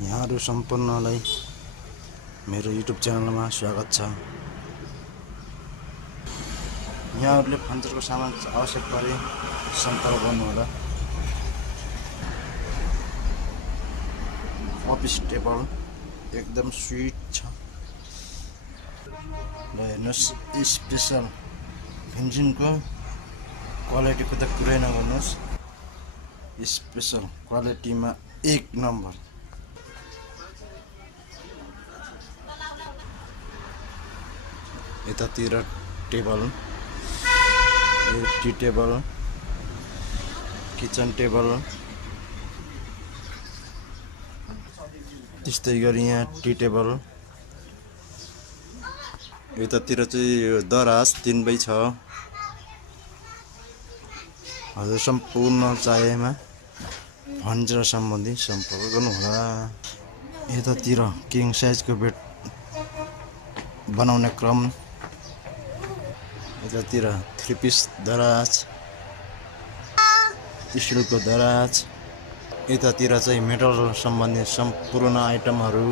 यहाँहरु सम्पूर्णलाई मेरो युट्युब च्यानलमा स्वागत छ। यहाँहरुले फर्निचरको सामान आवश्यक परे सम्पर्क गर्नुहोला। अफिस टेबल एकदम स्वीट छ। ल हेर्नुस्, स्पेशल फिनिशिङको क्वालिटीको त कुरै नगर्नुस्। स्पेशल क्वालिटीमा एक नम्बर। यतातिर table, tea table, kitchen table, त्यस्तै गरी यहाँ टी टेबल। यतातिर चाहिँ दराज 3x6। हजुर सम्पूर्ण चाहिएमा फर्निचर सम्बन्धी सम्पर्क गर्नुहोला। यतातिर किङ साइजको बेड बनाउने क्रम। यतातिर 3 पिस दराज, स्टिलको दराज। यतातिर चाहिँ मेटल सम्बन्धी सम्पूर्ण आइटमहरू।